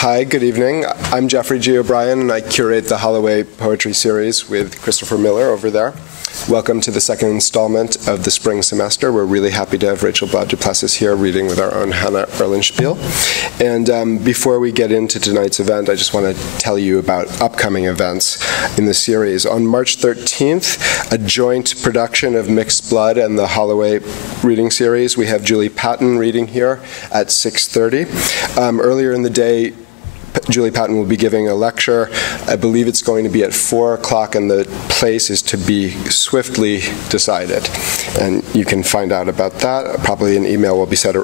Hi, good evening. I'm Jeffrey G. O'Brien, and I curate the Holloway Poetry Series with Christopher Miller over there. Welcome to the second installment of the spring semester. We're really happy to have Blau DuPlessis here reading with our own Hannah Ehrlinspiel. And before we get into tonight's event, I just want to tell you about upcoming events in the series. On March 13th, a joint production of Mixed Blood and the Holloway reading series. We have Julie Patton reading here at 6:30. Earlier in the day, Julie Patton will be giving a lecture. I believe it's going to be at 4 o'clock, and the place is to be swiftly decided. And you can find out about that. Probably an email will be sent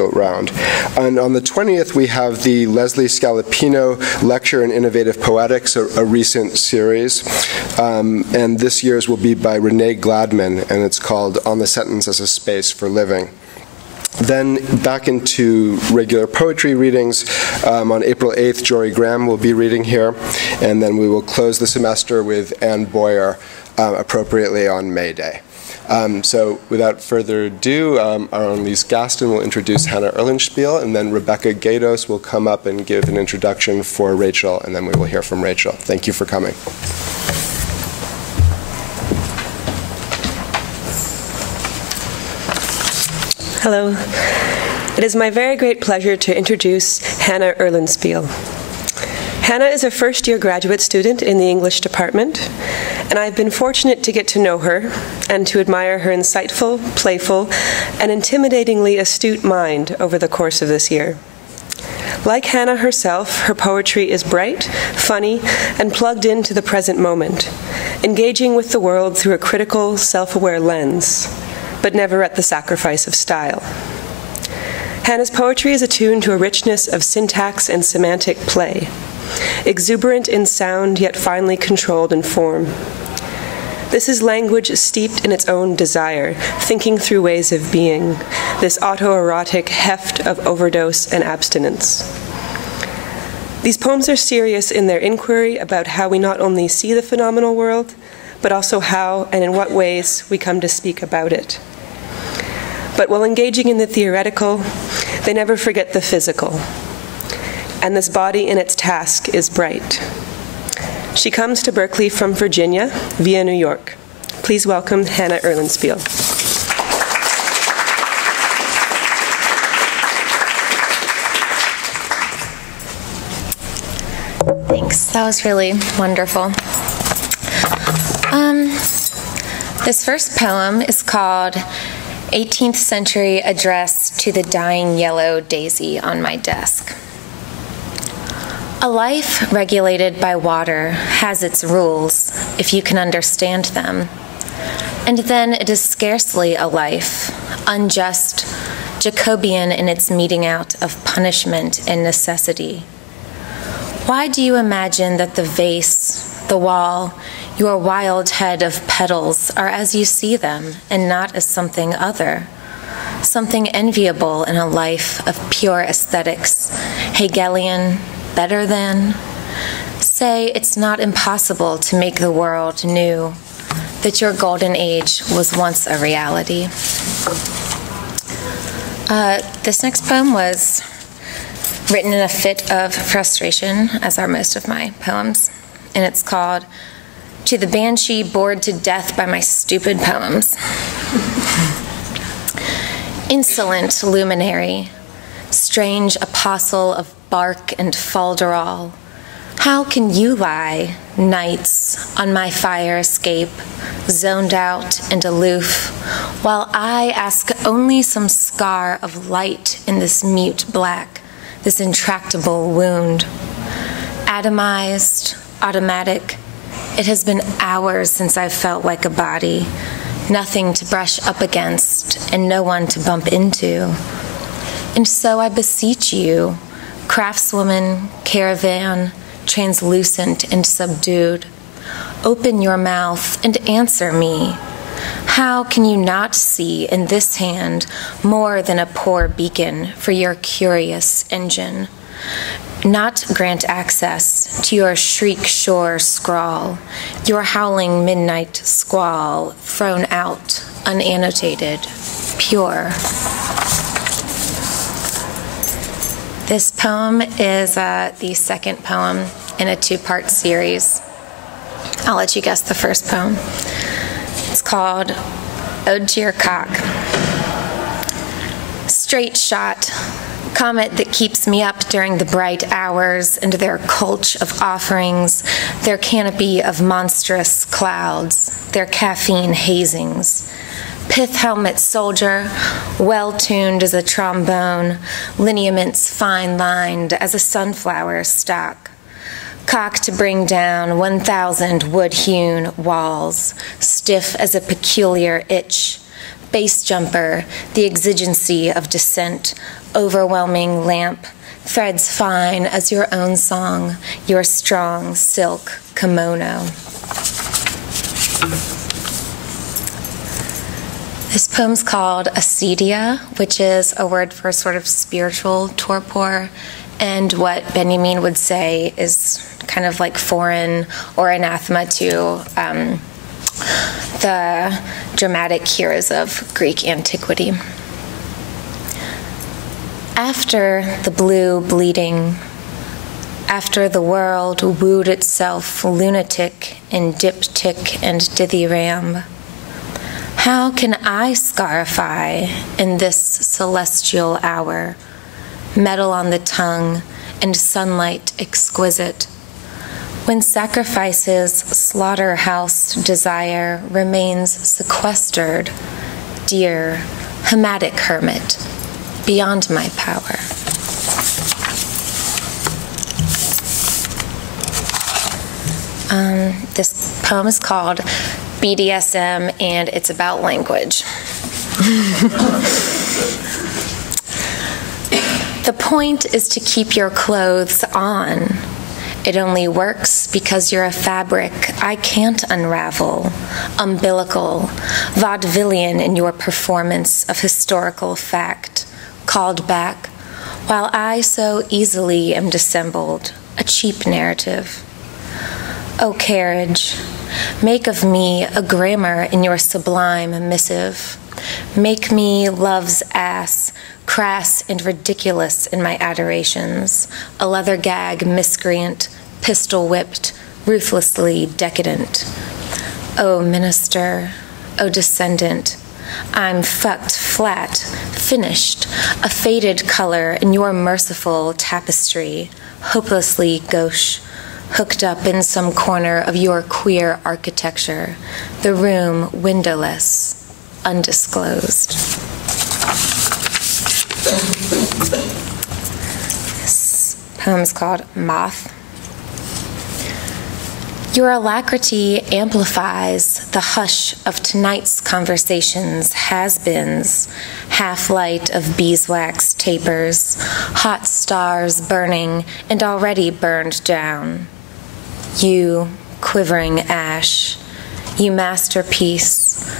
around. And on the 20th, we have the Leslie Scalapino Lecture in Innovative Poetics, a recent series. And this year's will be by Renee Gladman, and it's called On the Sentence as a Space for Living. Then back into regular poetry readings. On April 8th, Jory Graham will be reading here, and then we will close the semester with Anne Boyer, appropriately on May Day. So without further ado, our own Lise Gaston will introduce Hannah Ehrlinspiel, and then Rebecca Gatos will come up and give an introduction for Rachel, and then we will hear from Rachel. Thank you for coming. Hello. It is my very great pleasure to introduce Hannah Ehrlinspiel. Hannah is a first-year graduate student in the English department, and I've been fortunate to get to know her and to admire her insightful, playful, and intimidatingly astute mind over the course of this year. Like Hannah herself, her poetry is bright, funny, and plugged into the present moment, engaging with the world through a critical, self-aware lens, but never at the sacrifice of style. Hannah's poetry is attuned to a richness of syntax and semantic play, exuberant in sound yet finely controlled in form. This is language steeped in its own desire, thinking through ways of being, this autoerotic heft of overdose and abstinence. These poems are serious in their inquiry about how we not only see the phenomenal world, but also how and in what ways we come to speak about it. But while engaging in the theoretical, they never forget the physical. And this body in its task is bright. She comes to Berkeley from Virginia via New York. Please welcome Hannah Ehrlinspiel. Thanks. That was really wonderful. This first poem is called 18th Century Address to the Dying Yellow Daisy on My Desk. A life regulated by water has its rules, if you can understand them. And then it is scarcely a life, unjust, Jacobean in its meting out of punishment and necessity. Why do you imagine that the vase, the wall, your wild head of petals are as you see them and not as something other, something enviable in a life of pure aesthetics, Hegelian, better than? Say it's not impossible to make the world new, that your golden age was once a reality. This next poem was written in a fit of frustration, as are most of my poems, and it's called To the Banshee Bored to Death by My Stupid Poems. Insolent luminary, strange apostle of bark and falderall, how can you lie, nights, on my fire escape, zoned out and aloof, while I ask only some scar of light in this mute black, this intractable wound? Atomized, automatic, it has been hours since I've felt like a body, nothing to brush up against and no one to bump into. And so I beseech you, craftswoman, caravan, translucent and subdued, open your mouth and answer me. How can you not see in this hand more than a poor beacon for your curious engine? Not grant access to your shriek-shore scrawl, your howling midnight squall, thrown out, unannotated, pure. This poem is the second poem in a two-part series. I'll let you guess the first poem. It's called Ode to Your Cock. Straight shot, comet that keeps me up during the bright hours, and their colch of offerings, their canopy of monstrous clouds, their caffeine hazings. Pith helmet soldier, well-tuned as a trombone, lineaments fine-lined as a sunflower stalk. Cock to bring down 1,000 wood-hewn walls, stiff as a peculiar itch. Base jumper, the exigency of descent, overwhelming lamp, threads fine as your own song, your strong silk kimono. This poem's called acedia, which is a word for sort of spiritual torpor, and what Benjamin would say is kind of like foreign or anathema to the dramatic heroes of Greek antiquity. After the blue bleeding, after the world wooed itself lunatic in diptych and dithyramb, how can I scarify in this celestial hour, metal on the tongue and sunlight exquisite, when sacrifice's slaughterhouse desire remains sequestered, dear, hematic hermit, beyond my power? This poem is called BDSM, and it's about language. The point is to keep your clothes on. It only works because you're a fabric I can't unravel, umbilical, vaudevillian in your performance of historical fact, called back, while I so easily am dissembled, a cheap narrative. O carriage, make of me a grammar in your sublime missive. Make me love's ass, crass and ridiculous in my adorations, a leather gag miscreant, pistol-whipped, ruthlessly decadent. O minister, O descendant, I'm fucked flat, finished, a faded color in your merciful tapestry, hopelessly gauche, hooked up in some corner of your queer architecture, the room windowless, undisclosed. This poem is called Moth. Your alacrity amplifies the hush of tonight's conversations, has-beens, half-light of beeswax tapers, hot stars burning and already burned down. You, quivering ash, you masterpiece,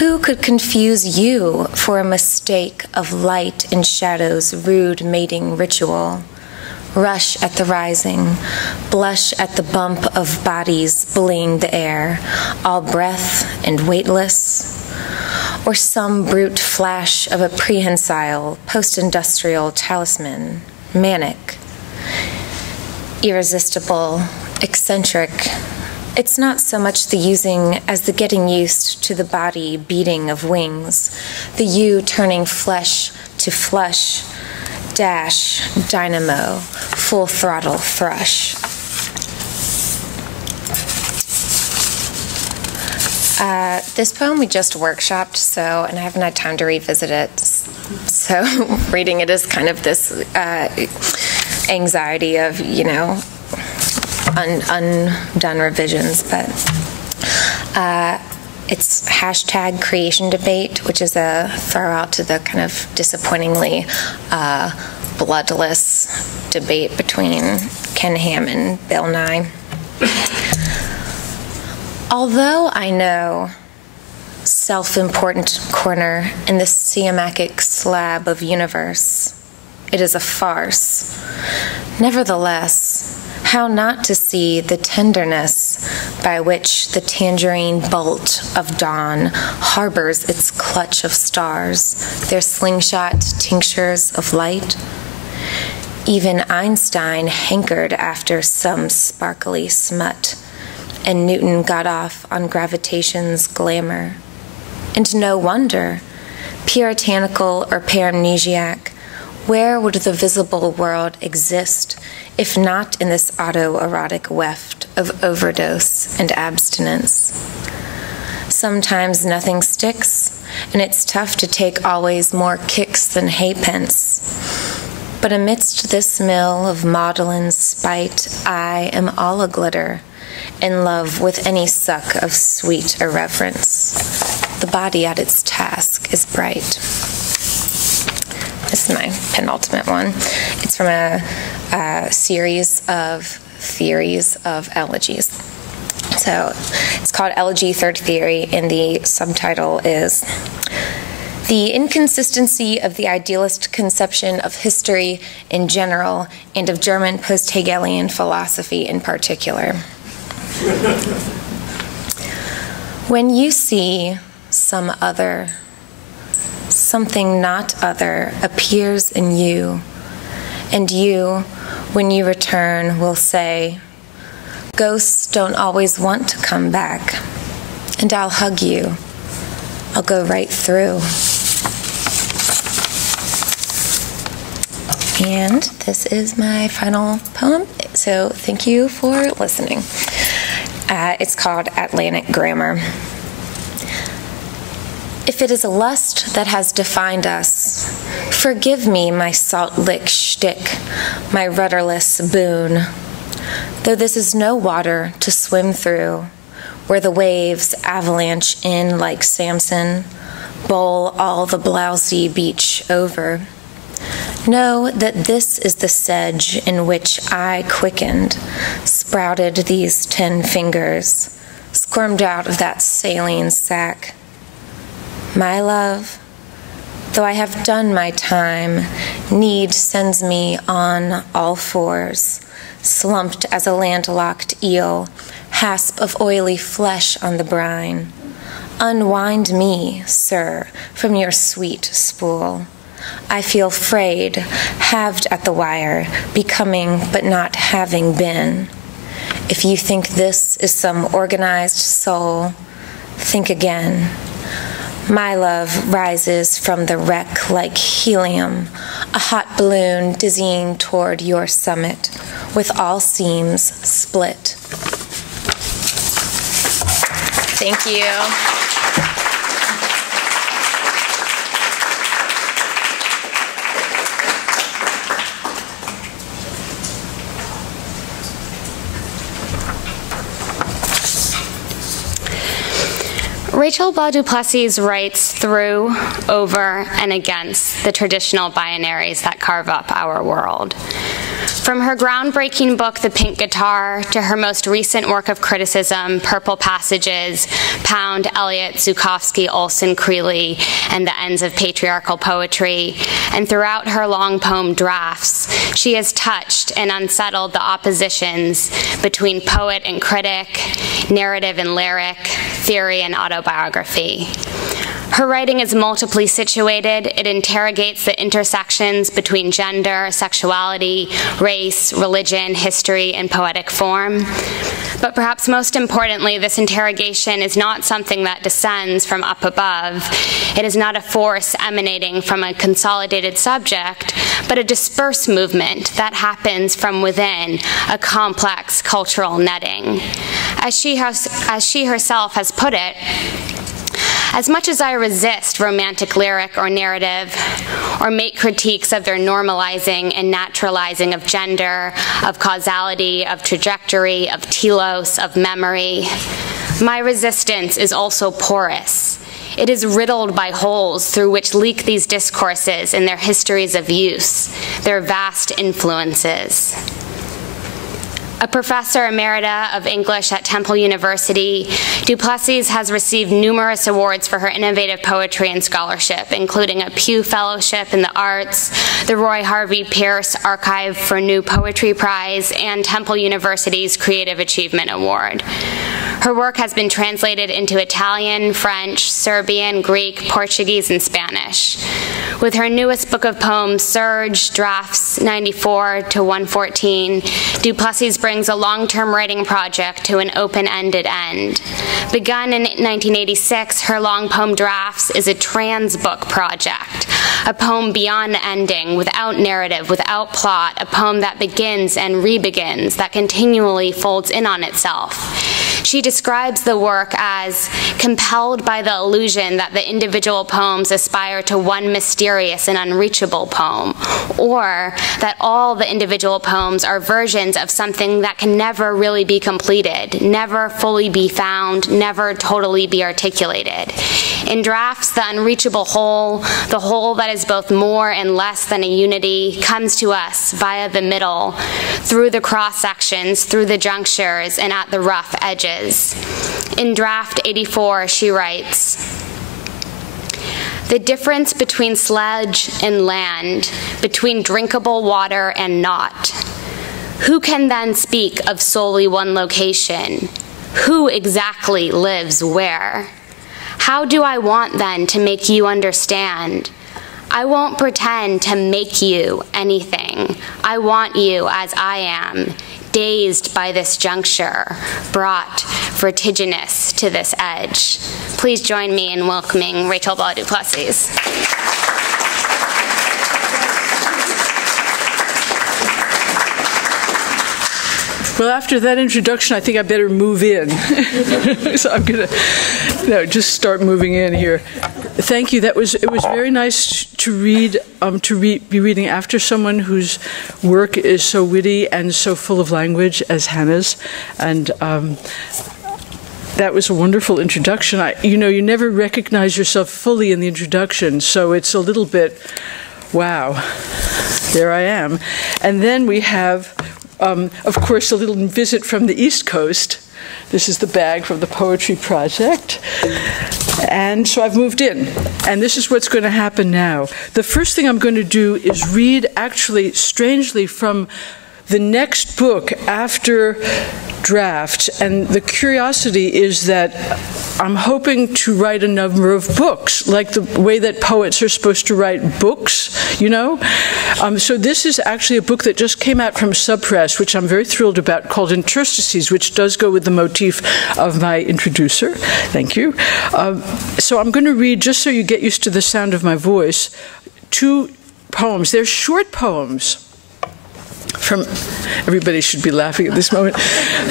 who could confuse you for a mistake of light and shadow's rude mating ritual? Rush at the rising, blush at the bump of bodies bullying the air, all breath and weightless? Or some brute flash of a prehensile, post-industrial talisman, manic, irresistible, eccentric? It's not so much the using as the getting used to the body beating of wings, the you turning flesh to flush, dash, dynamo, full throttle thrush. This poem we just workshopped, and I haven't had time to revisit it. So reading it is kind of this anxiety of, undone revisions, but it's hashtag creation debate, which is a throw out to the kind of disappointingly bloodless debate between Ken Ham and Bill Nye. Although I know self-important corner in the Siamacic slab of universe, it is a farce. Nevertheless, how not to see the tenderness by which the tangerine bolt of dawn harbors its clutch of stars, their slingshot tinctures of light? Even Einstein hankered after some sparkly smut, and Newton got off on gravitation's glamour. And no wonder, puritanical or paramnesiac, where would the visible world exist if not in this autoerotic weft of overdose and abstinence? Sometimes nothing sticks, and it's tough to take always more kicks than halfpence. But amidst this mill of maudlin spite, I am all aglitter, in love with any suck of sweet irreverence. The body at its task is bright. This is my penultimate one. It's from a series of theories of elegies. So it's called Elegy Third Theory, and the subtitle is The Inconsistency of the Idealist Conception of History in General and of German Post-Hegelian Philosophy in particular. When you see some other, something not other appears in you, and you, when you return, will say, "Ghosts don't always want to come back," and I'll hug you. I'll go right through. And this is my final poem, so thank you for listening. It's called Atlantic Grammar. If it is a lust that has defined us, forgive me my salt lick shtick, my rudderless boon. Though this is no water to swim through, where the waves avalanche in like Samson, bowl all the blousy beach over. Know that this is the sedge in which I quickened, sprouted these 10 fingers, squirmed out of that saline sack. My love, though I have done my time, need sends me on all fours, slumped as a landlocked eel, hasp of oily flesh on the brine. Unwind me, sir, from your sweet spool. I feel frayed, halved at the wire, becoming but not having been. If you think this is some organized soul, think again. My love rises from the wreck like helium, a hot balloon dizzying toward your summit, with all seams split. Thank you. Rachel Blau DuPlessis writes through, over, and against the traditional binaries that carve up our world. From her groundbreaking book, The Pink Guitar, to her most recent work of criticism, Purple Passages, Pound, Eliot, Zukofsky, Olson, Creeley, and the Ends of Patriarchal Poetry, and throughout her long poem drafts, she has touched and unsettled the oppositions between poet and critic, narrative and lyric, theory and autobiography. Her writing is multiply situated. It interrogates the intersections between gender, sexuality, race, religion, history, and poetic form. But perhaps most importantly, this interrogation is not something that descends from up above. It is not a force emanating from a consolidated subject, but a dispersed movement that happens from within a complex cultural netting. As she herself has put it, as much as I resist romantic lyric or narrative, or make critiques of their normalizing and naturalizing of gender, of causality, of trajectory, of telos, of memory, my resistance is also porous. It is riddled by holes through which leak these discourses and their histories of use, their vast influences. A professor emerita of English at Temple University, DuPlessis has received numerous awards for her innovative poetry and scholarship, including a Pew Fellowship in the Arts, the Roy Harvey Pierce Archive for New Poetry Prize, and Temple University's Creative Achievement Award. Her work has been translated into Italian, French, Serbian, Greek, Portuguese, and Spanish. With her newest book of poems, Surge, drafts 94 to 114, DuPlessis brings a long-term writing project to an open-ended end. Begun in 1986, her long poem Drafts is a trans-book project, a poem beyond the ending, without narrative, without plot, a poem that begins and re-begins, that continually folds in on itself. She describes the work as compelled by the illusion that the individual poems aspire to one mysterious and unreachable poem, or that all the individual poems are versions of something that can never really be completed, never fully be found, never totally be articulated. In Drafts, the unreachable whole, the whole that is both more and less than a unity, comes to us via the middle, through the cross-sections, through the junctures, and at the rough edges. In Draft 84, she writes, "The difference between sledge and land, between drinkable water and not. Who can then speak of solely one location? Who exactly lives where? How do I want then to make you understand? I won't pretend to make you anything. I want you as I am, dazed by this juncture, brought vertiginous to this edge." Please join me in welcoming Rachel Blau DuPlessis. Well, after that introduction, I think I better move in. So I'm going to just start moving in here. Thank you. It was very nice to be reading after someone whose work is so witty and so full of language as Hannah's, and that was a wonderful introduction. You never recognize yourself fully in the introduction, so it's a little bit, wow, there I am. And then we have, of course, a little visit from the East Coast. This is the bag from the Poetry Project. And so I've moved in. And this is what's going to happen now. The first thing I'm going to do is read, actually, strangely, from the next book after Draft. And the curiosity is that I'm hoping to write a number of books, like the way that poets are supposed to write books, you know? So this is actually a book that just came out from Subpress, which I'm very thrilled about, called Interstices, which does go with the motif of my introducer. Thank you. So I'm going to read, just so you get used to the sound of my voice, 2 poems. They're short poems. Everybody should be laughing at this moment.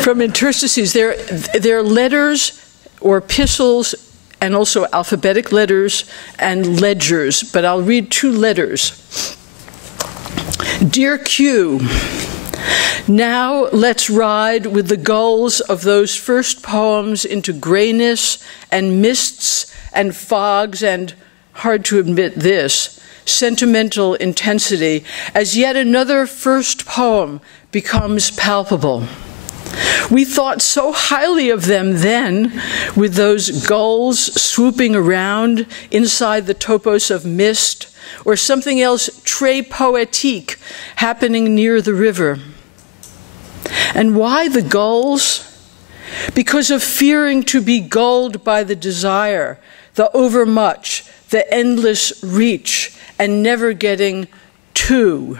From Interstices, they're letters or epistles, and also alphabetic letters and ledgers, but I'll read 2 letters. Dear Q, now let's ride with the gulls of those first poems into grayness and mists and fogs and, hard to admit this, sentimental intensity, as yet another first poem becomes palpable. We thought so highly of them then, with those gulls swooping around inside the topos of mist, or something else très poétique happening near the river. And why the gulls? Because of fearing to be gulled by the desire, the overmuch, the endless reach, and never getting to,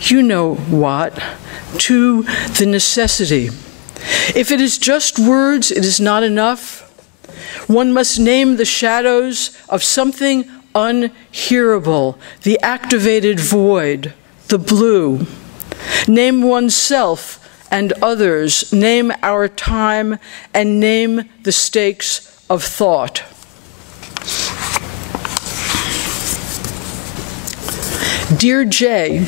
you know what, to the necessity. If it is just words, it is not enough. One must name the shadows of something unhearable, the activated void, the blue. Name oneself and others, name our time, and name the stakes of thought. Dear Jay,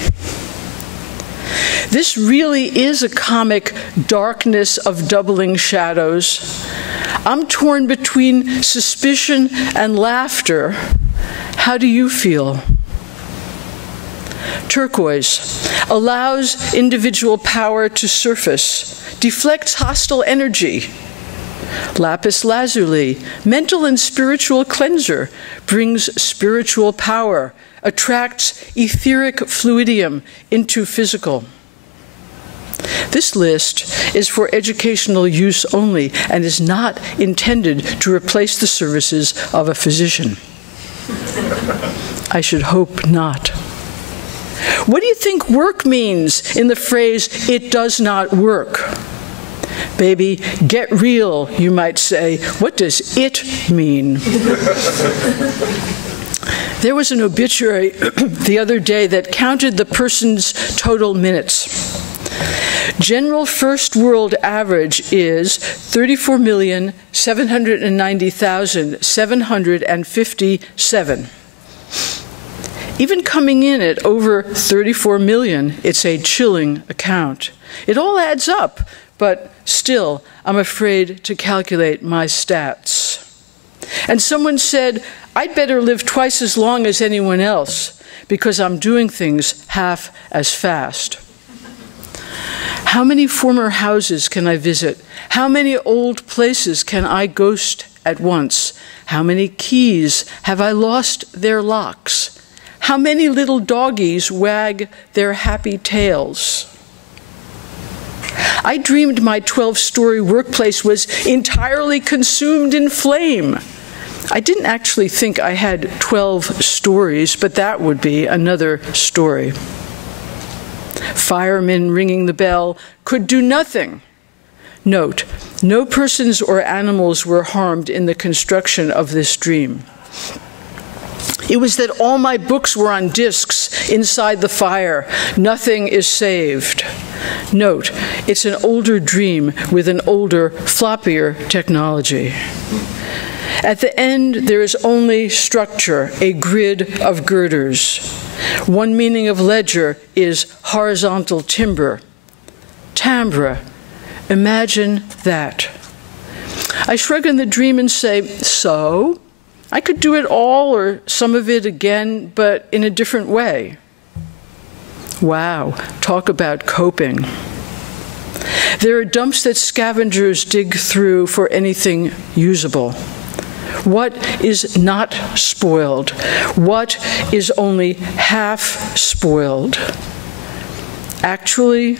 this really is a comic darkness of doubling shadows. I'm torn between suspicion and laughter. How do you feel? Turquoise allows individual power to surface, deflects hostile energy. Lapis lazuli, mental and spiritual cleanser, brings spiritual power, attracts etheric fluidium into physical. This list is for educational use only and is not intended to replace the services of a physician. I should hope not. What do you think work means in the phrase, "it does not work"? Baby, get real, you might say. What does it mean? There was an obituary the other day that counted the person's total minutes. General first world average is 34,790,757. Even coming in at over 34 million, it's a chilling account. It all adds up, but still, I'm afraid to calculate my stats. And someone said, I'd better live twice as long as anyone else because I'm doing things half as fast. How many former houses can I visit? How many old places can I ghost at once? How many keys have I lost their locks? How many little doggies wag their happy tails? I dreamed my 12-story workplace was entirely consumed in flame. I didn't actually think I had 12 stories, but that would be another story. Firemen ringing the bell could do nothing. Note, no persons or animals were harmed in the construction of this dream. It was that all my books were on discs inside the fire. Nothing is saved. Note, it's an older dream with an older, floppier technology. At the end, there is only structure, a grid of girders. One meaning of ledger is horizontal timber. Timbre, imagine that. I shrug in the dream and say, so? I could do it all or some of it again, but in a different way. Wow, talk about coping. There are dumps that scavengers dig through for anything usable. What is not spoiled? What is only half spoiled? Actually,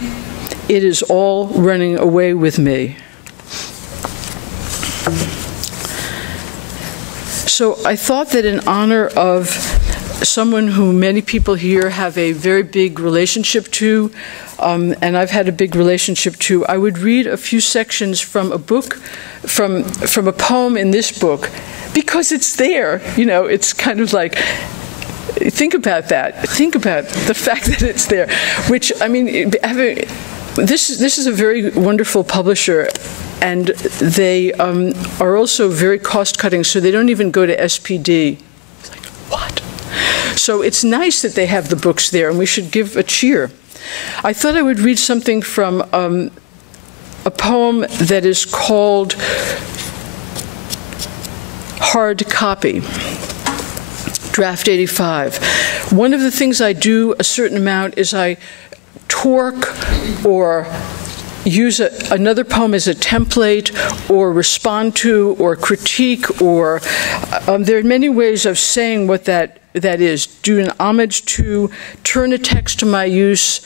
it is all running away with me. So I thought that in honor of someone who many people here have a very big relationship to, and I've had a big relationship to, I would read a few sections from a book, from a poem in this book, because it's there. You know, it's kind of like, think about that. Think about the fact that it's there, which, I mean, this is a very wonderful publisher, and they are also very cost-cutting, so they don't even go to SPD. It's like, what? So it's nice that they have the books there, and we should give a cheer. I thought I would read something from a poem that is called Hard Copy, Draft 85. One of the things I do a certain amount is I torque or use another poem as a template or respond to or critique, or there are many ways of saying what that is. Do an homage to, turn a text to my use,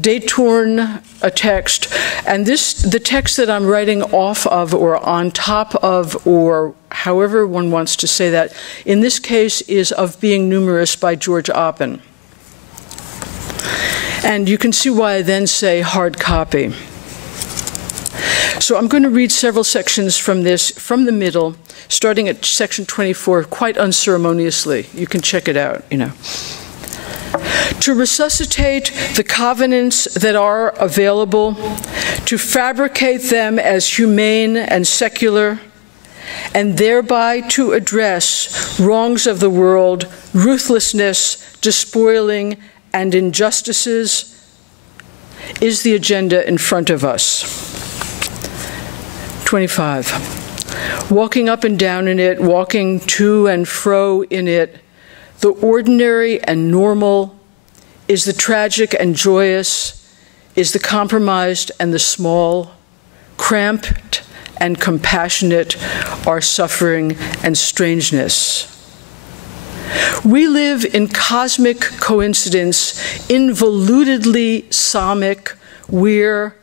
détourne a text, and the text that I'm writing off of or on top of, or however one wants to say that, in this case is Of Being Numerous by George Oppen. And you can see why I then say hard copy. So I'm going to read several sections from this, from the middle, starting at section 24, quite unceremoniously. You can check it out, you know. To resuscitate the covenants that are available, to fabricate them as humane and secular, and thereby to address wrongs of the world, ruthlessness, despoiling, and injustices, is the agenda in front of us. 25. Walking up and down in it, walking to and fro in it, the ordinary and normal is the tragic and joyous, is the compromised and the small, cramped and compassionate are suffering and strangeness. We live in cosmic coincidence, involutedly somic, we're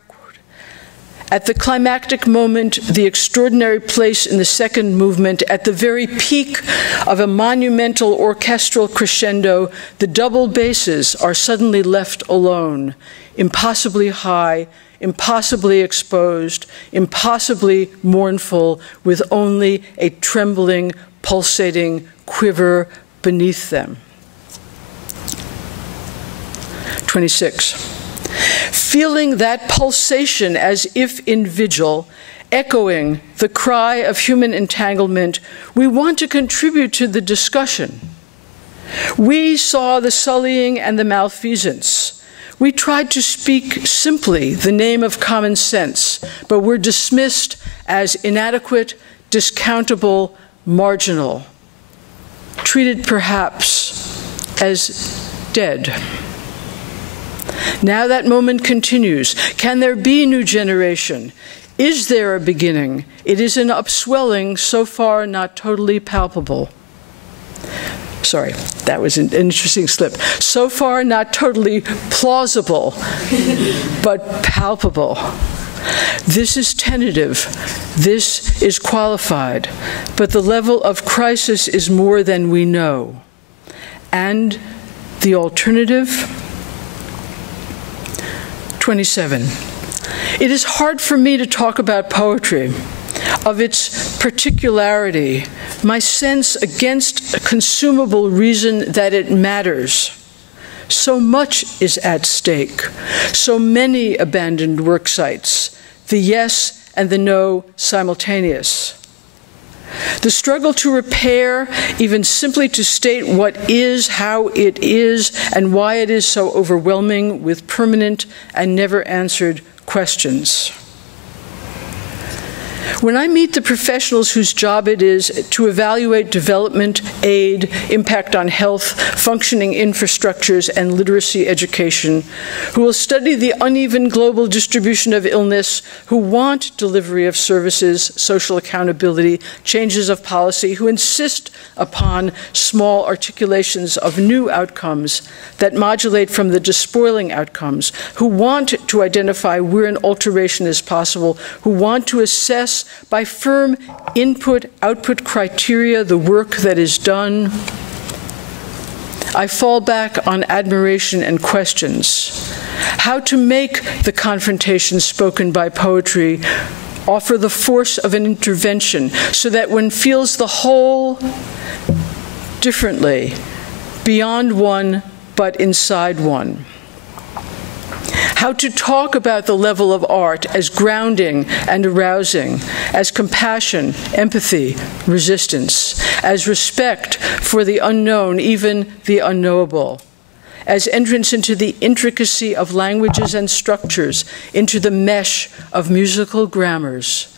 At the climactic moment, the extraordinary place in the second movement, at the very peak of a monumental orchestral crescendo, the double basses are suddenly left alone, impossibly high, impossibly exposed, impossibly mournful, with only a trembling, pulsating quiver beneath them. 26. Feeling that pulsation as if in vigil, echoing the cry of human entanglement, we want to contribute to the discussion. We saw the sullying and the malfeasance. We tried to speak simply the name of common sense, but were dismissed as inadequate, discountable, marginal, treated perhaps as dead. Now that moment continues. Can there be new generation? Is there a beginning? It is an upswelling, so far not totally palpable. Sorry, that was an interesting slip. So far not totally plausible, but palpable. This is tentative. This is qualified. But the level of crisis is more than we know. And the alternative? 27. It is hard for me to talk about poetry, of its particularity, my sense against a consumable reason that it matters. So much is at stake, so many abandoned work sites, the yes and the no simultaneous. The struggle to repair, even simply to state what is, how it is, and why it is so overwhelming with permanent and never answered questions. When I meet the professionals whose job it is to evaluate development, aid, impact on health, functioning infrastructures, and literacy education, who will study the uneven global distribution of illness, who want delivery of services, social accountability, changes of policy, who insist upon small articulations of new outcomes that modulate from the despoiling outcomes, who want to identify where an alteration is possible, who want to assess by firm input-output criteria the work that is done, I fall back on admiration and questions. How to make the confrontation spoken by poetry offer the force of an intervention so that one feels the whole differently, beyond one but inside one. How to talk about the level of art as grounding and arousing, as compassion, empathy, resistance, as respect for the unknown, even the unknowable, as entrance into the intricacy of languages and structures, into the mesh of musical grammars.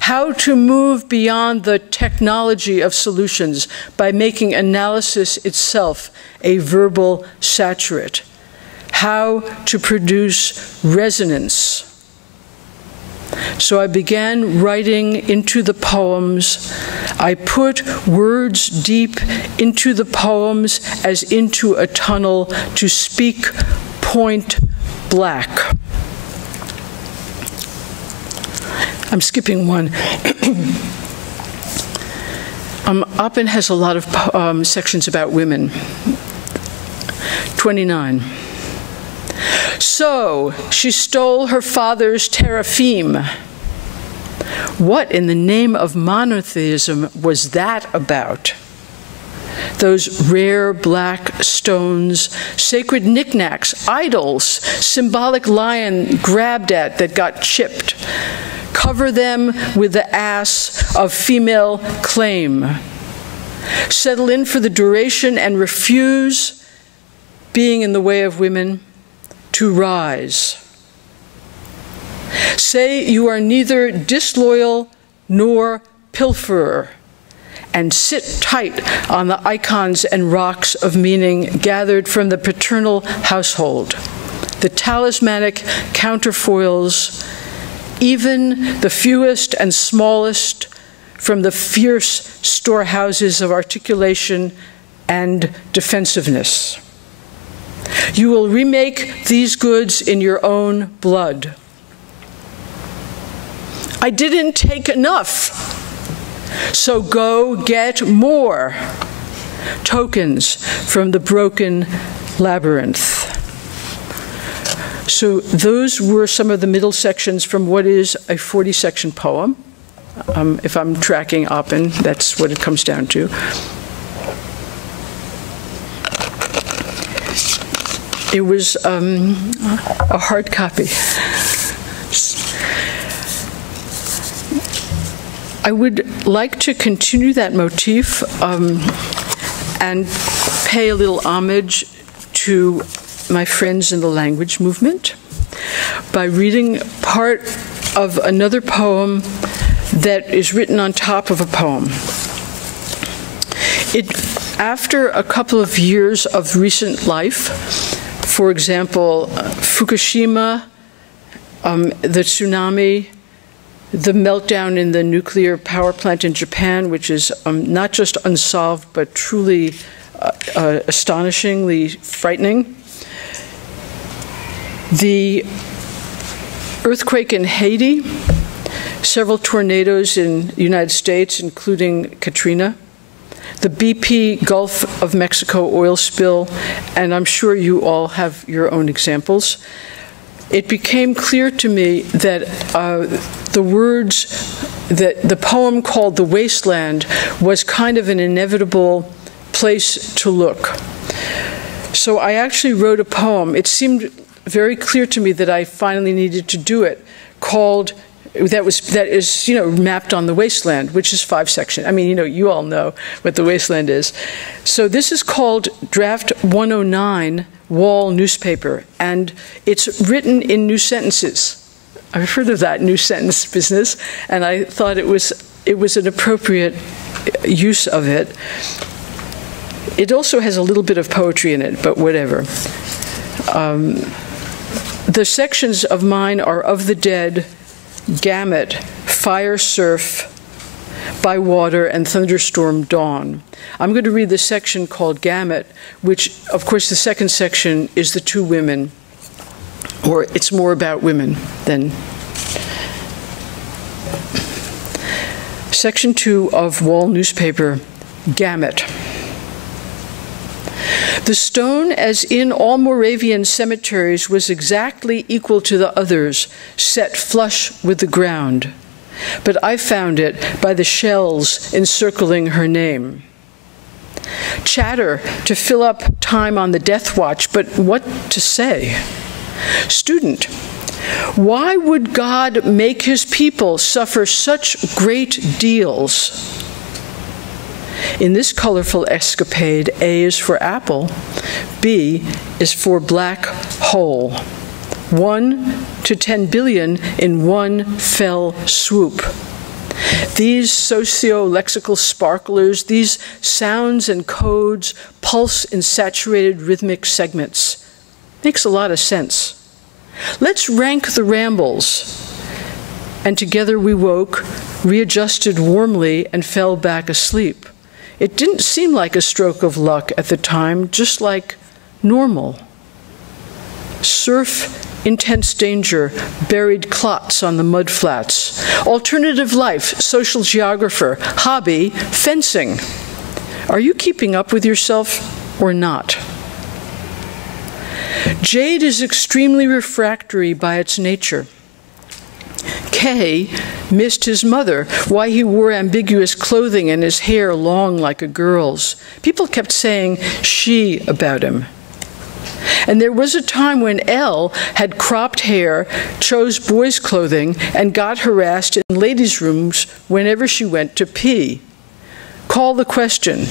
How to move beyond the technology of solutions by making analysis itself a verbal saturate. How to produce resonance. So I began writing into the poems. I put words deep into the poems as into a tunnel to speak point black. I'm skipping one. Oppen has a lot of sections about women. 29. So she stole her father's teraphim. What in the name of monotheism was that about? Those rare black stones, sacred knickknacks, idols, symbolic lion grabbed at that got chipped. Cover them with the ass of female claim. Settle in for the duration and refuse being in the way of women. To rise. Say you are neither disloyal nor pilferer, and sit tight on the icons and rocks of meaning gathered from the paternal household, the talismanic counterfoils, even the fewest and smallest from the fierce storehouses of articulation and defensiveness. You will remake these goods in your own blood. I didn't take enough. So go get more tokens from the broken labyrinth. So those were some of the middle sections from what is a 40-section poem. If I'm tracking Oppen, that's what it comes down to. It was a hard copy. I would like to continue that motif and pay a little homage to my friends in the language movement by reading part of another poem that is written on top of a poem. After a couple of years of recent life, for example, Fukushima, the tsunami, the meltdown in the nuclear power plant in Japan, which is not just unsolved, but truly astonishingly frightening. The earthquake in Haiti, several tornadoes in the United States, including Katrina, the BP Gulf of Mexico oil spill, and I'm sure you all have your own examples. It became clear to me that the poem called The Wasteland was kind of an inevitable place to look. So I actually wrote a poem. It seemed very clear to me that I finally needed to do it, called that is mapped on the wasteland, which is 5 sections. I mean, you all know what the wasteland is. So this is called Draft 109 Wall Newspaper, and it's written in new sentences. I've heard of that new sentence business, and I thought it was an appropriate use of it. It also has a little bit of poetry in it, but whatever. The sections of mine are Of the Dead, Gamut, Fire Surf, By Water, and Thunderstorm Dawn. I'm going to read the section called Gamut, which, of course, the second section is the 2 women, or it's more about women than. Section 2 of Wall Newspaper, Gamut. The stone, as in all Moravian cemeteries, was exactly equal to the others, set flush with the ground. But I found it by the shells encircling her name. Chatter to fill up time on the death watch, but what to say? Student, why would God make his people suffer such great deals? In this colorful escapade, A is for apple, B is for black hole. 1 to 10 billion in one fell swoop. These socio-lexical sparklers, these sounds and codes pulse in saturated rhythmic segments. Makes a lot of sense. Let's rank the rambles. And together we woke, readjusted warmly, and fell back asleep. It didn't seem like a stroke of luck at the time, just like normal. Surf, intense danger, buried clots on the mud flats. Alternative life, social geographer, hobby, fencing. Are you keeping up with yourself or not? Jade is extremely refractory by its nature. K missed his mother, why he wore ambiguous clothing and his hair long like a girl's. People kept saying she about him. And there was a time when L had cropped hair, chose boys' clothing, and got harassed in ladies' rooms whenever she went to pee. Call the question.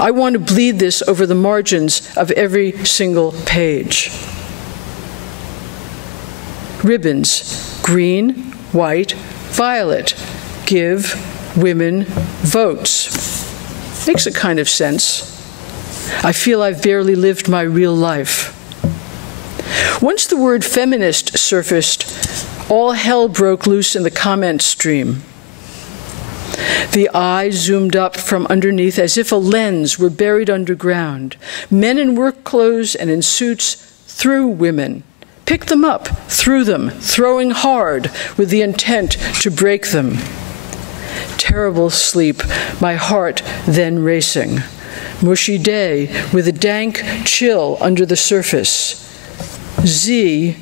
I want to bleed this over the margins of every single page. Ribbons. Green, white, violet. Give women votes. Makes a kind of sense. I feel I've barely lived my real life. Once the word feminist surfaced, all hell broke loose in the comment stream. The eye zoomed up from underneath as if a lens were buried underground. Men in work clothes and in suits threw women, pick them up, threw them, throwing hard with the intent to break them. Terrible sleep, my heart then racing. Mushy day with a dank chill under the surface. Z,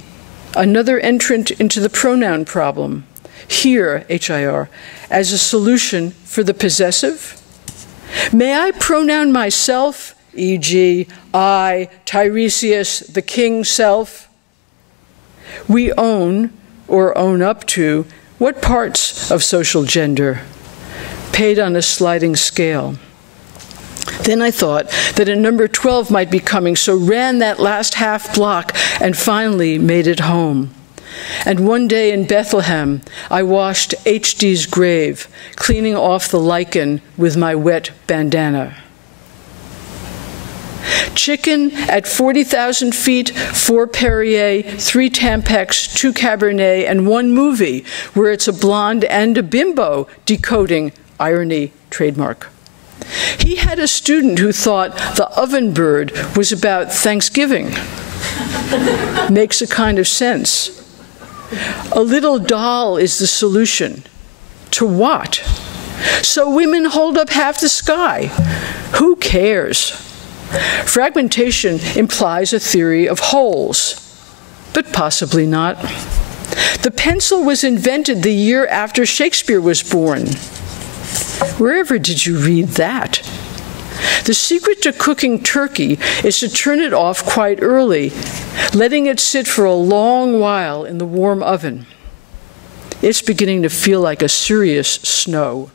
another entrant into the pronoun problem. Here, HIR, as a solution for the possessive? May I pronoun myself, e.g., I, Tiresias, the king self? We own, or own up to, what parts of social gender? Paid on a sliding scale. Then I thought that a number 12 might be coming, so ran that last half block and finally made it home. And one day in Bethlehem, I washed HD's grave, cleaning off the lichen with my wet bandana. Chicken at 40,000 feet, 4 Perrier, 3 Tampax, 2 Cabernet, and 1 movie where it's a blonde and a bimbo decoding irony trademark. He had a student who thought The Oven Bird was about Thanksgiving. Makes a kind of sense. A little doll is the solution. To what? So women hold up half the sky. Who cares? Fragmentation implies a theory of wholes, but possibly not. The pencil was invented the year after Shakespeare was born. Wherever did you read that? The secret to cooking turkey is to turn it off quite early, letting it sit for a long while in the warm oven. It's beginning to feel like a serious snow.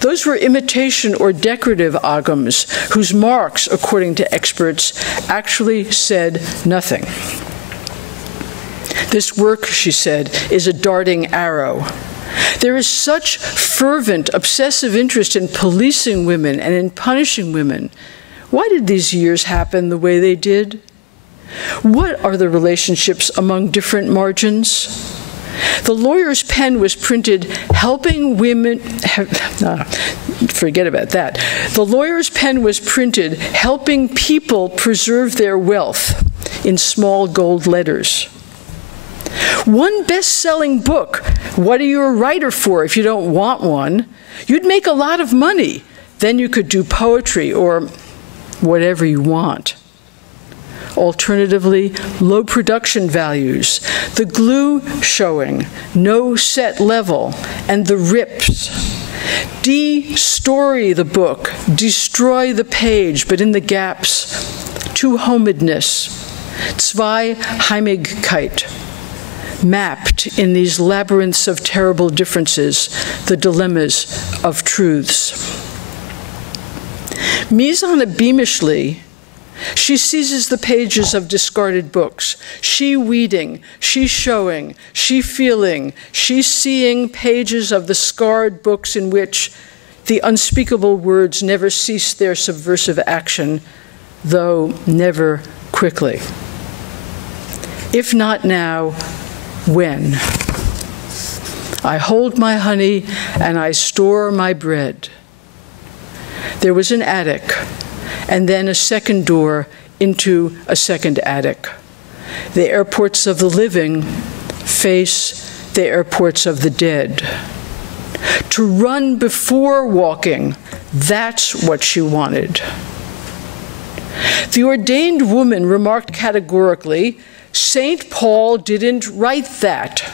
Those were imitation or decorative agams whose marks, according to experts, actually said nothing. This work, she said, is a darting arrow. There is such fervent, obsessive interest in policing women and in punishing women. Why did these years happen the way they did? What are the relationships among different margins? The lawyer's pen was printed helping women, forget about that. The lawyer's pen was printed helping people preserve their wealth in small gold letters. One best-selling book, what are you a writer for if you don't want one? You'd make a lot of money. Then you could do poetry or whatever you want. Alternatively, low production values, the glue showing, no set level, and the rips. De-story the book, destroy the page, but in the gaps, two-homedness, Zweiheimigkeit. Mapped in these labyrinths of terrible differences, the dilemmas of truths. Mise-en-abîmishly, she seizes the pages of discarded books, she weeding, she showing, she feeling, she seeing pages of the scarred books in which the unspeakable words never cease their subversive action, though never quickly. If not now, when? I hold my honey and I store my bread. There was an attic, and then a second door into a second attic. The airports of the living face the airports of the dead. To run before walking, that's what she wanted. The ordained woman remarked categorically, St. Paul didn't write that.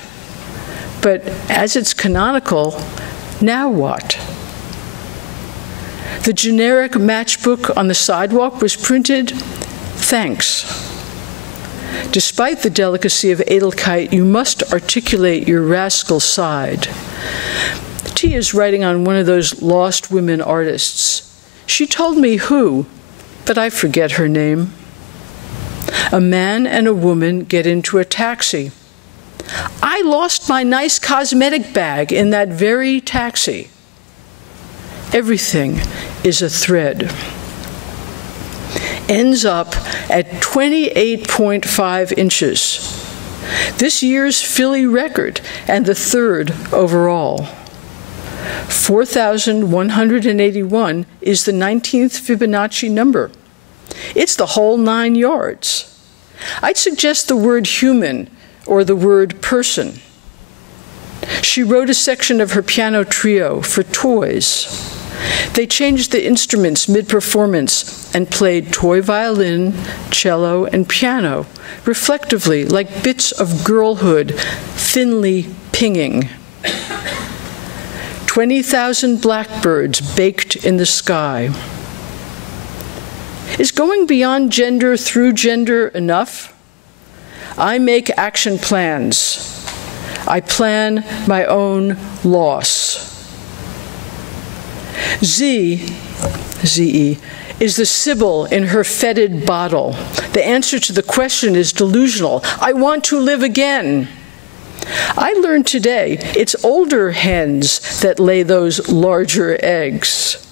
But as it's canonical, now what? The generic matchbook on the sidewalk was printed, thanks. Despite the delicacy of Edelkeit, you must articulate your rascal side. T is writing on one of those lost women artists. She told me who, but I forget her name. A man and a woman get into a taxi. I lost my nice cosmetic bag in that very taxi. Everything is a thread. Ends up at 28.5 inches. This year's Philly record and the third overall. 4,181 is the 19th Fibonacci number. It's the whole 9 yards. I'd suggest the word human or the word person. She wrote a section of her piano trio for toys. They changed the instruments mid-performance and played toy violin, cello, and piano, reflectively, like bits of girlhood, thinly pinging. 20,000 blackbirds baked in the sky. Is going beyond gender through gender enough? I make action plans. I plan my own loss. Z-E, is the Sibyl in her fetid bottle. The answer to the question is delusional. I want to live again. I learned today it's older hens that lay those larger eggs.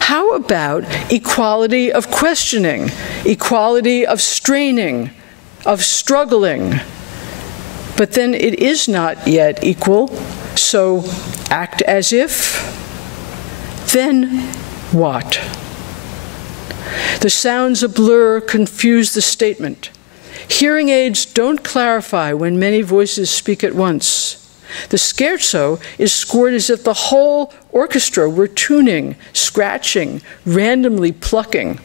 How about equality of questioning, equality of straining, of struggling? But then it is not yet equal, so act as if. Then what? The sounds a blur confuse the statement. Hearing aids don't clarify when many voices speak at once. The scherzo is scored as if the whole orchestra were tuning, scratching, randomly plucking.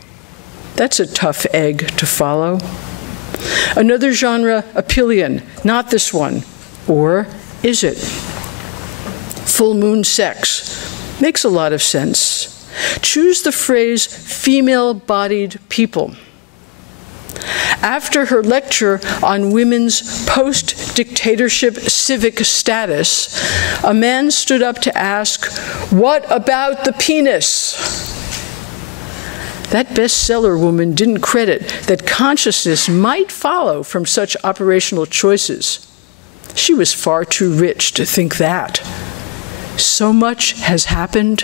That's a tough egg to follow. Another genre, Apillion, not this one. Or is it? Full moon sex. Makes a lot of sense. Choose the phrase female-bodied people. After her lecture on women's post-dictatorship civic status, a man stood up to ask, "What about the penis?" That bestseller woman didn't credit that consciousness might follow from such operational choices. She was far too rich to think that. So much has happened.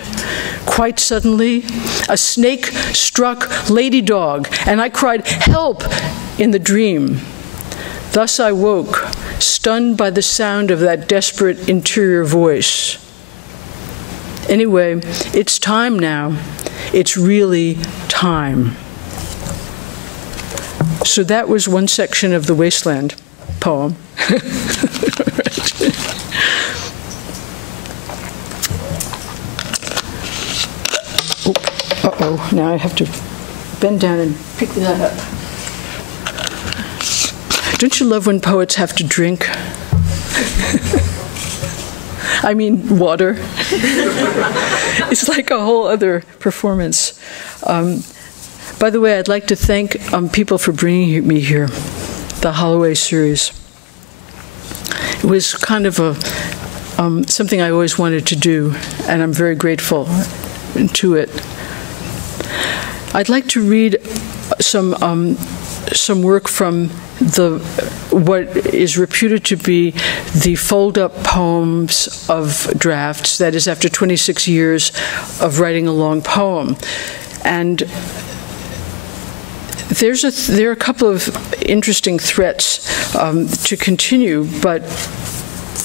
Quite suddenly, a snake struck Lady Dog, and I cried, "Help!" in the dream. Thus I woke, stunned by the sound of that desperate interior voice. Anyway, it's time now. It's really time. So that was one section of the Wasteland poem. Uh-oh, now I have to bend down and pick that up. Don't you love when poets have to drink? I mean, water. It's like a whole other performance. By the way, I'd like to thank people for bringing me here, the Holloway series. It was kind of something I always wanted to do, and I'm very grateful to it. I'd like to read some work from what is reputed to be the fold-up poems of drafts, that is, after 26 years of writing a long poem. And there are a couple of interesting threats to continue, but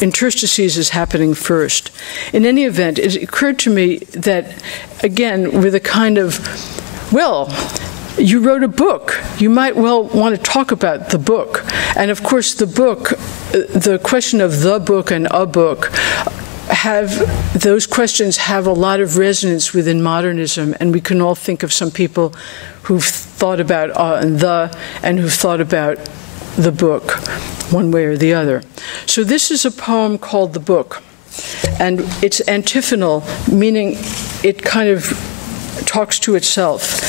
interstices is happening first. In any event, it occurred to me that, again, with a kind of, well, you wrote a book. You might well want to talk about the book. And of course, the book, the question of the book and a book, those questions have a lot of resonance within modernism, and we can all think of some people who've thought about and who've thought about the book, one way or the other. So this is a poem called The Book, and it's antiphonal, meaning it kind of talks to itself.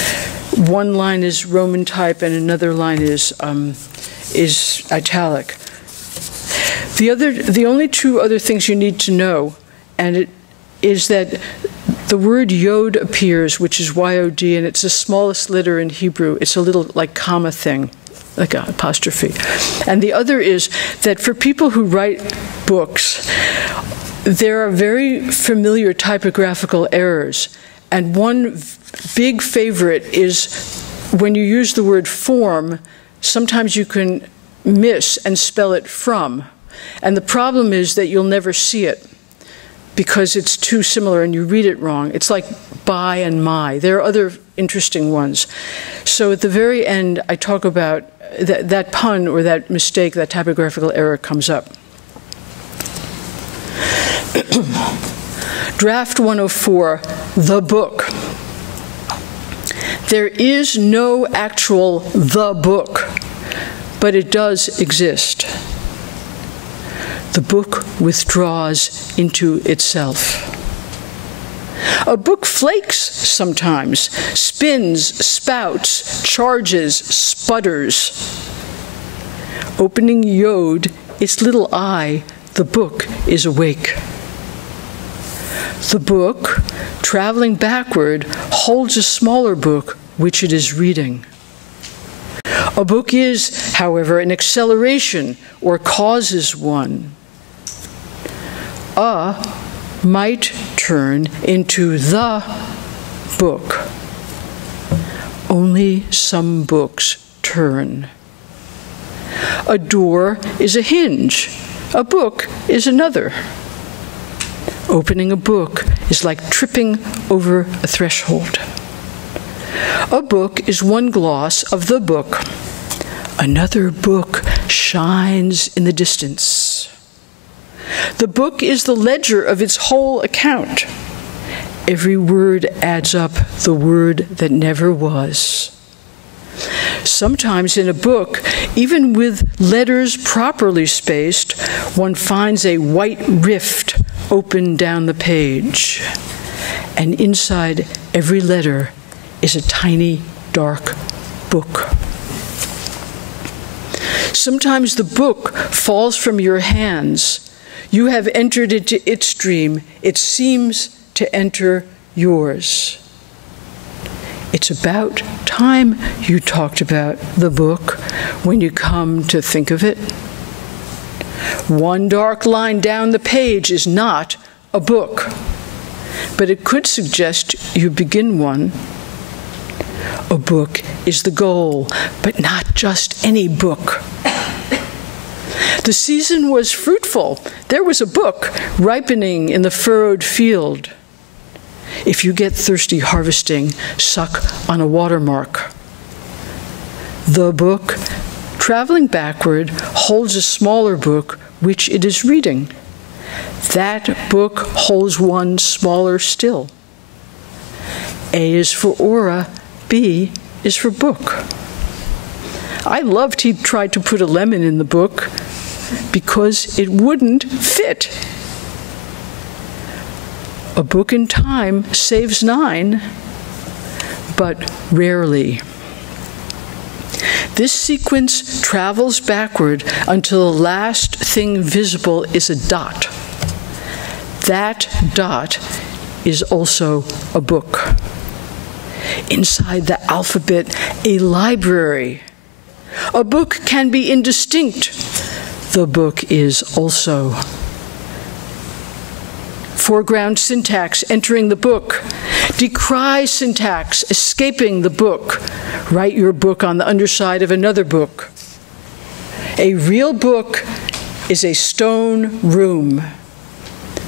One line is Roman type, and another line is italic. The only two other things you need to know, and it is that the word yod appears, which is Y-O-D, and it's the smallest letter in Hebrew. It's a little like comma thing, like an apostrophe. And the other is that for people who write books, there are very familiar typographical errors. And one big favorite is when you use the word form, sometimes you can miss and spell it from. And the problem is that you'll never see it because it's too similar and you read it wrong. It's like by and my. There are other interesting ones. So at the very end, I talk about that pun or that mistake, that typographical error comes up. Draft 104, the book. There is no actual the book, but it does exist. The book withdraws into itself. A book flakes sometimes, spins, spouts, charges, sputters. Opening yod its little eye, the book is awake. The book, traveling backward, holds a smaller book which it is reading. A book is, however, an acceleration or causes one. A might turn into the book. Only some books turn. A door is a hinge. A book is another. Opening a book is like tripping over a threshold. A book is one gloss of the book. Another book shines in the distance. The book is the ledger of its whole account. Every word adds up the word that never was. Sometimes in a book, even with letters properly spaced, one finds a white rift open down the page. And inside every letter is a tiny, dark book. Sometimes the book falls from your hands. You have entered into its stream. It seems to enter yours. It's about time you talked about the book when you come to think of it. One dark line down the page is not a book, but it could suggest you begin one. A book is the goal, but not just any book. The season was fruitful. There was a book ripening in the furrowed field. If you get thirsty harvesting, suck on a watermark. The book, traveling backward, holds a smaller book which it is reading. That book holds one smaller still. A is for aura, B is for book. I loved he tried to put a lemon in the book because it wouldn't fit. A book in time saves 9, but rarely. This sequence travels backward until the last thing visible is a dot. That dot is also a book. Inside the alphabet, a library. A book can be indistinct. The book is also. Foreground syntax entering the book. Decry syntax escaping the book. Write your book on the underside of another book. A real book is a stone room.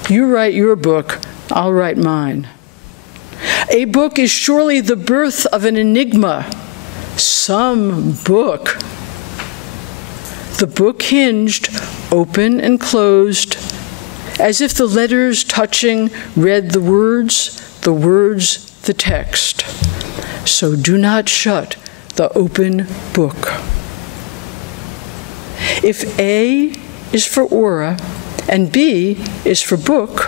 You write your book, I'll write mine. A book is surely the birth of an enigma. Some book. The book hinged, open and closed, as if the letters touching read the words the text. So do not shut the open book. If A is for aura and B is for book,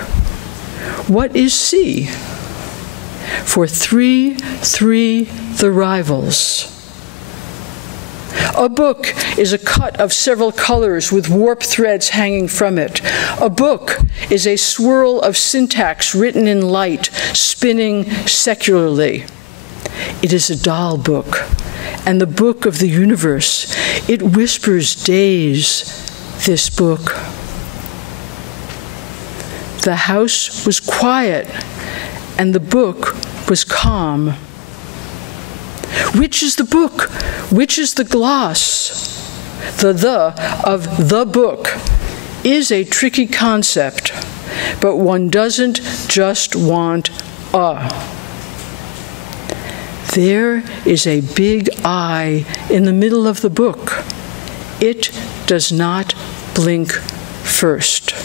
what is C? For 3, the rivals. A book is a cut of several colors with warp threads hanging from it. A book is a swirl of syntax written in light, spinning secularly. It is a doll book, and the book of the universe. It whispers days, this book. The house was quiet, and the book was calm. Which is the book? Which is the gloss? The of the book is a tricky concept, but one doesn't just want a. There is a big eye in the middle of the book. It does not blink first.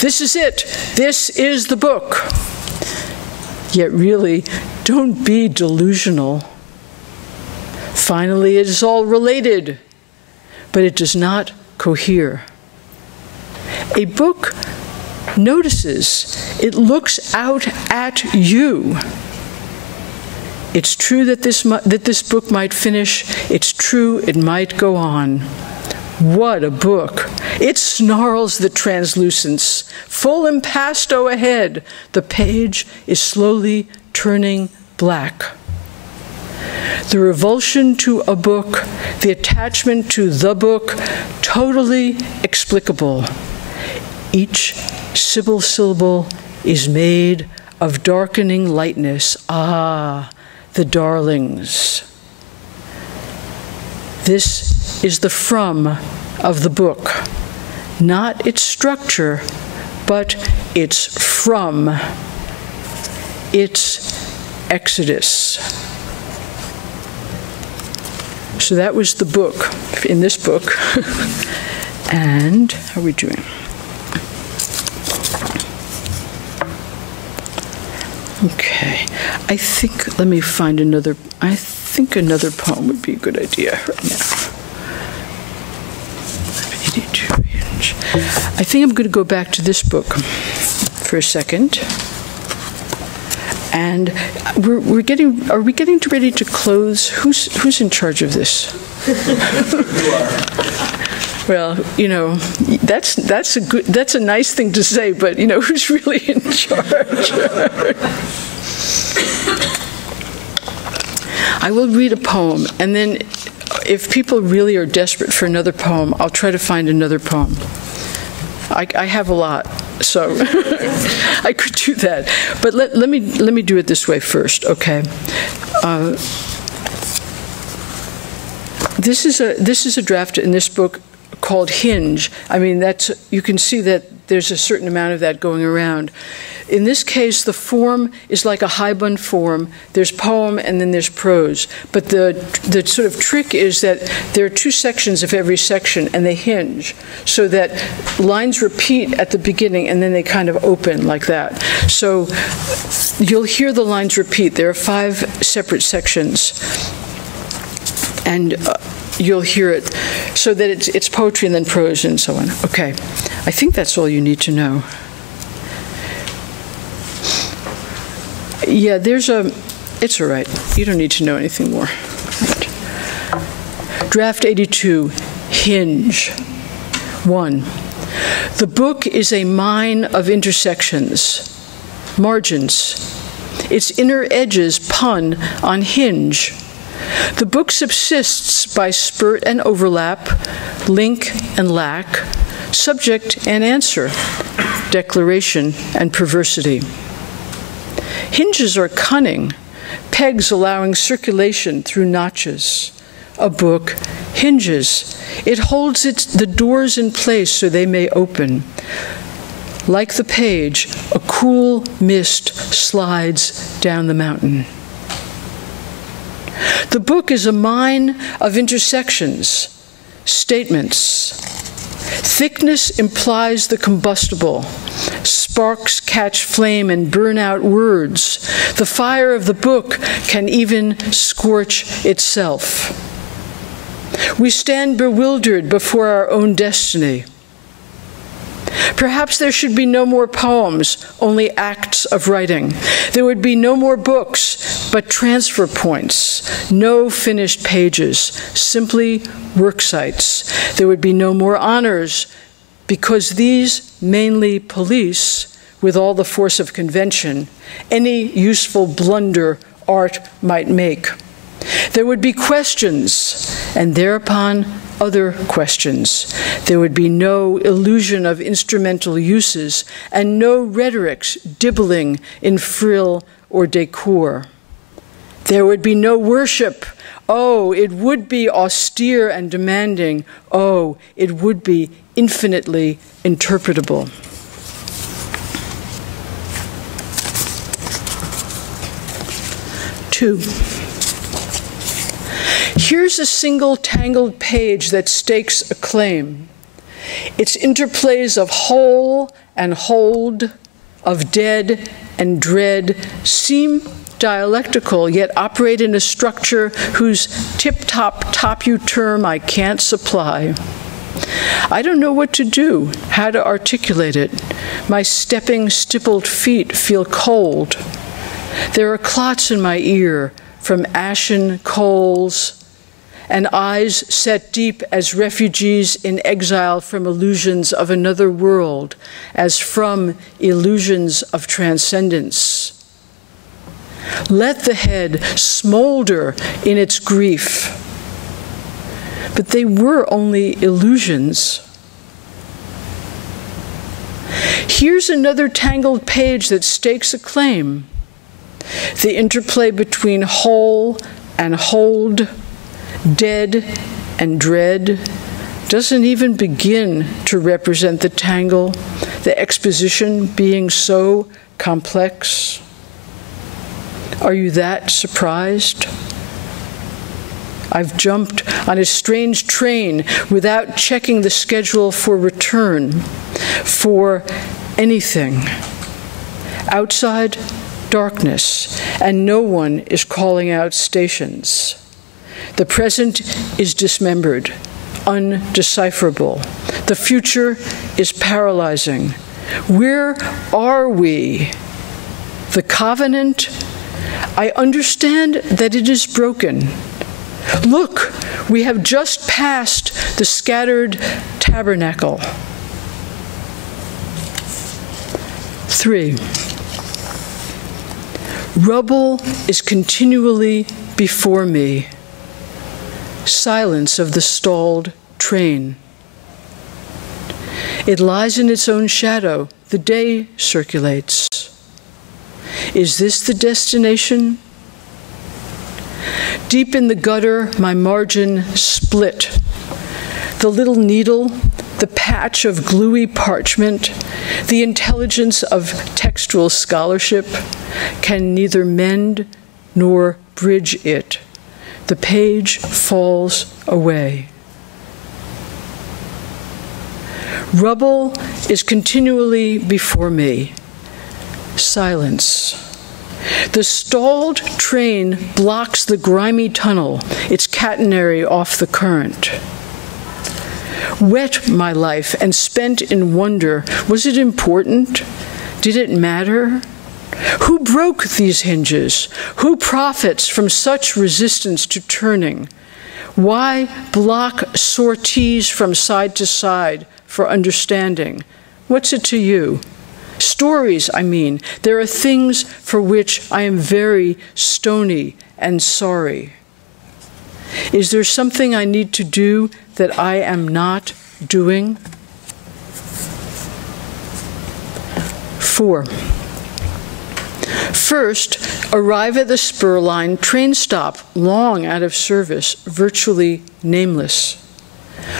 This is it. This is the book. Yet really, don't be delusional. Finally, it is all related, but it does not cohere. A book notices. It looks out at you. It's true that this book might finish. It's true it might go on. What a book. It snarls the translucence. Full impasto ahead. The page is slowly turning black. The revulsion to a book, the attachment to the book, totally explicable. Each syllable is made of darkening lightness. Ah, the darlings. This is the from of the book, not its structure, but its from, its exodus. So that was the book, in this book. And how are we doing? Okay, I think, let me find another, I think another poem would be a good idea right now. 82 inch. I think I'm going to go back to this book for a second. And are we getting ready to close? Who's in charge of this? You are. Well, you know, that's a nice thing to say, but you know, who's really in charge? I will read a poem, and then if people really are desperate for another poem, I'll try to find another poem. I have a lot, so I could do that. But let me do it this way first, okay? This is a draft in this book called Hinge. I mean, you can see that there's a certain amount of that going around. In this case, the form is like a high-bun form. There's poem and then there's prose. But the sort of trick is that there are two sections of every section, and they hinge, so that lines repeat at the beginning and then they kind of open like that. So you'll hear the lines repeat. There are 5 separate sections, and you'll hear it so that it's poetry and then prose and so on. Okay, I think that's all you need to know. Yeah, it's all right. You don't need to know anything more. Right. Draft 82, Hinge. 1. The book is a mine of intersections, margins. Its inner edges pun on hinge. The book subsists by spurt and overlap, link and lack, subject and answer, declaration and perversity. Hinges are cunning, pegs allowing circulation through notches. A book hinges. It holds the doors in place so they may open. Like the page, a cool mist slides down the mountain. The book is a mine of intersections, statements. Thickness implies the combustible. Sparks catch flame and burn out words. The fire of the book can even scorch itself. We stand bewildered before our own destiny. Perhaps there should be no more poems, only acts of writing. There would be no more books, but transfer points, no finished pages, simply work sites. There would be no more honors, because these mainly police, with all the force of convention, any useful blunder art might make. There would be questions, and thereupon other questions. There would be no illusion of instrumental uses, and no rhetorics dibbling in frill or decor. There would be no worship. Oh, it would be austere and demanding. Oh, it would be infinitely interpretable. 2. Here's a single tangled page that stakes a claim. Its interplays of whole and hold, of dead and dread, seem dialectical, yet operate in a structure whose tip-top you term I can't supply. I don't know what to do, how to articulate it. My stepping, stippled feet feel cold. There are clots in my ear from ashen coals, and eyes set deep as refugees in exile from illusions of another world, as from illusions of transcendence. Let the head smolder in its grief. But they were only illusions. Here's another tangled page that stakes a claim. The interplay between whole and hold, dead and dread, doesn't even begin to represent the tangle, the exposition being so complex. Are you that surprised? I've jumped on a strange train without checking the schedule for return, for anything. Outside, darkness, and no one is calling out stations. The present is dismembered, undecipherable. The future is paralyzing. Where are we? The covenant? I understand that it is broken. Look, we have just passed the scattered tabernacle. 3. Rubble is continually before me. Silence of the stalled train. It lies in its own shadow. The day circulates. Is this the destination? Deep in the gutter, my margin split. The little needle, the patch of gluey parchment, the intelligence of textual scholarship can neither mend nor bridge it. The page falls away. Rubble is continually before me. Silence. The stalled train blocks the grimy tunnel, its catenary off the current. Wet my life and spent in wonder. Was it important? Did it matter? Who broke these hinges? Who profits from such resistance to turning? Why block sorties from side to side for understanding? What's it to you? Stories, I mean. There are things for which I am very stony and sorry. Is there something I need to do that I am not doing? 4. First, arrive at the spur line train stop, long out of service, virtually nameless.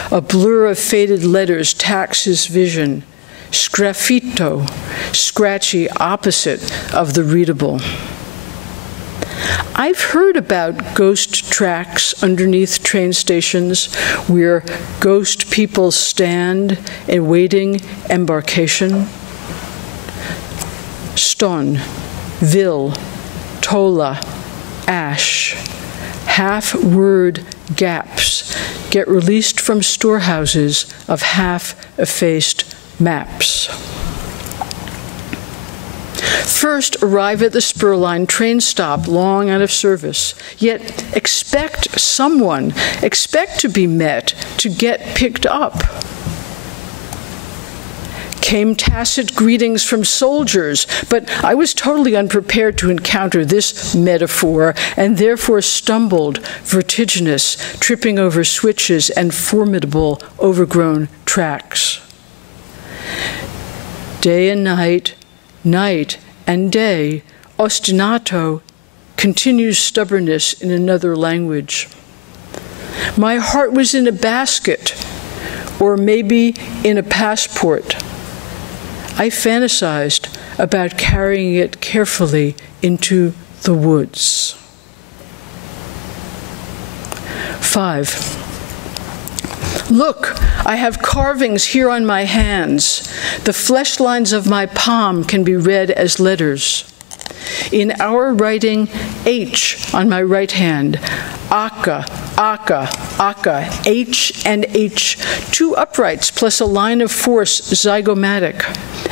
A blur of faded letters tacks his vision. Sgraffito, scratchy opposite of the readable. I've heard about ghost tracks underneath train stations where ghost people stand awaiting embarkation. Ston, Vil, Tola, Ash, half-word gaps get released from storehouses of half-effaced maps. First, arrive at the spur line train stop, long out of service, yet expect to be met, to get picked up. Came tacit greetings from soldiers, but I was totally unprepared to encounter this metaphor and therefore stumbled, vertiginous, tripping over switches and formidable, overgrown tracks. Day and night, night and day, ostinato continues stubbornness in another language. My heart was in a basket, or maybe in a passport. I fantasized about carrying it carefully into the woods. 5. Look, I have carvings here on my hands. The flesh lines of my palm can be read as letters. In our writing, H on my right hand, Aka, Aka, Aka, H and H, 2 uprights plus a line of force zygomatic,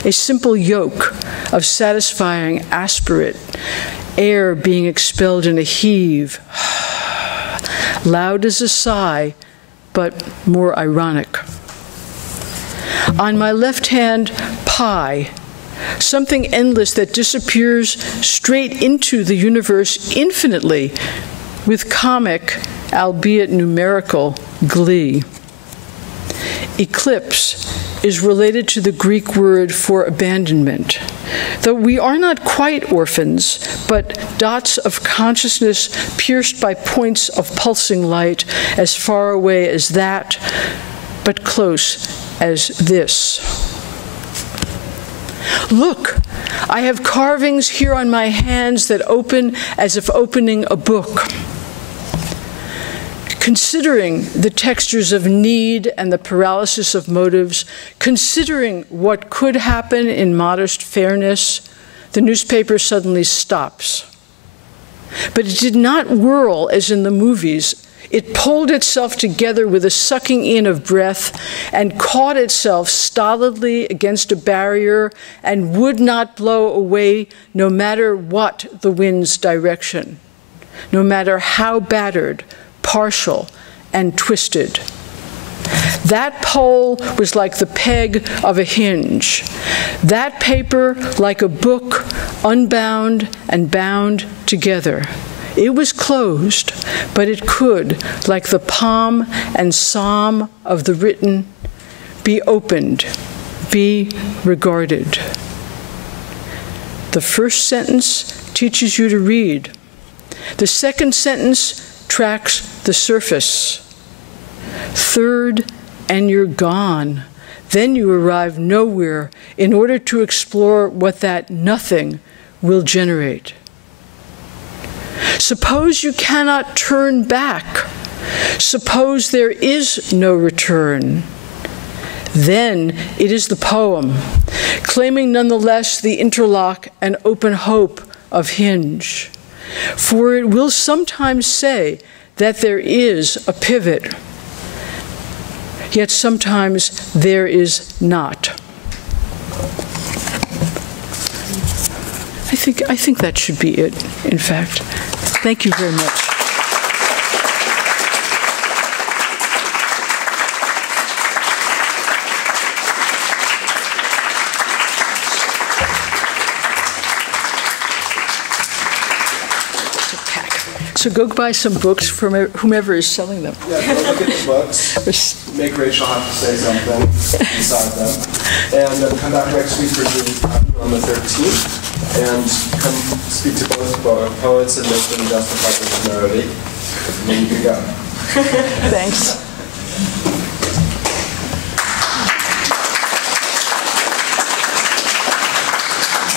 a simple yoke of satisfying aspirate, air being expelled in a heave, loud as a sigh, but more ironic. On my left hand, pi, something endless that disappears straight into the universe infinitely with comic, albeit numerical, glee. Eclipse is related to the Greek word for abandonment. Though we are not quite orphans, but dots of consciousness pierced by points of pulsing light as far away as that, but close as this. Look, I have carvings here on my hands that open as if opening a book. Considering the textures of need and the paralysis of motives, considering what could happen in modest fairness, the newspaper suddenly stops. But it did not whirl as in the movies. It pulled itself together with a sucking in of breath and caught itself stolidly against a barrier and would not blow away no matter what the wind's direction, no matter how battered, partial, and twisted. That pole was like the peg of a hinge. That paper like a book, unbound and bound together. It was closed, but it could, like the palm and psalm of the written, be opened, be regarded. The first sentence teaches you to read. The second sentence tracks the surface. Third, and you're gone. Then you arrive nowhere in order to explore what that nothing will generate. Suppose you cannot turn back. Suppose there is no return. Then it is the poem, claiming nonetheless the interlock and open hope of hinge. For it will sometimes say that there is a pivot, yet sometimes there is not. I think that should be it, in fact. Thank you very much. So go buy some books from whomever is selling them. Yeah, go look at the books. Make Rachel have to say something inside them. And then come back next week for June on the 13th. And come speak to both poets and make them justify their temerity. And then you can go. Thanks.